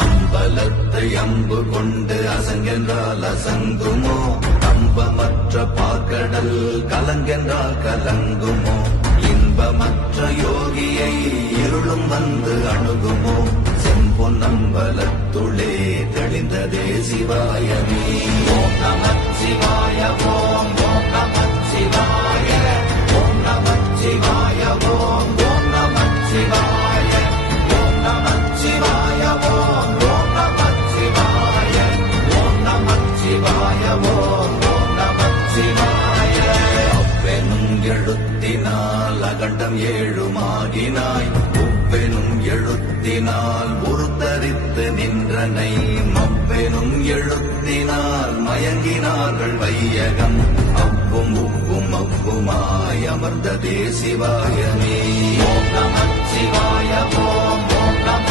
அம்பலத்தை அம்பு கொண்டு அசங்கென்றால் அசங்குமோ கம்பமற்ற பாக்கடல் கலங்கென்றால் கலங்குமோ இன்பமற்ற யோகியை இருளும் வந்து அணுகுமோ செம்பொன்னம்பலத்துளே தெளிந்ததே சிவாயமே ஓம் நமச்சிவாய ஓம் ஓம் நமச்சிவாய ஓம் நமச்சிவாய ஓம் ஓம் நமச்சிவாய ஓம் நமச்சிவாய ஓம் ஓம் நமச்சிவாய ஓம் நமச்சிவாய ஓம் ஓம் நமச்சிவாய அப்பெனும் எழுத்தினால் அகண்டம் ஏழுமாகினாய் உப்பெனும் எழுத்தினால் உருத்தரித்து நின்றனை மப்பெனும் எழுத்தினால் மயங்கினார்கள் வையகம் அவ்வும் உப்பும் அவ்வுமாய் அமர்ந்ததே சிவாயமே ஓம் நமச்சிவாய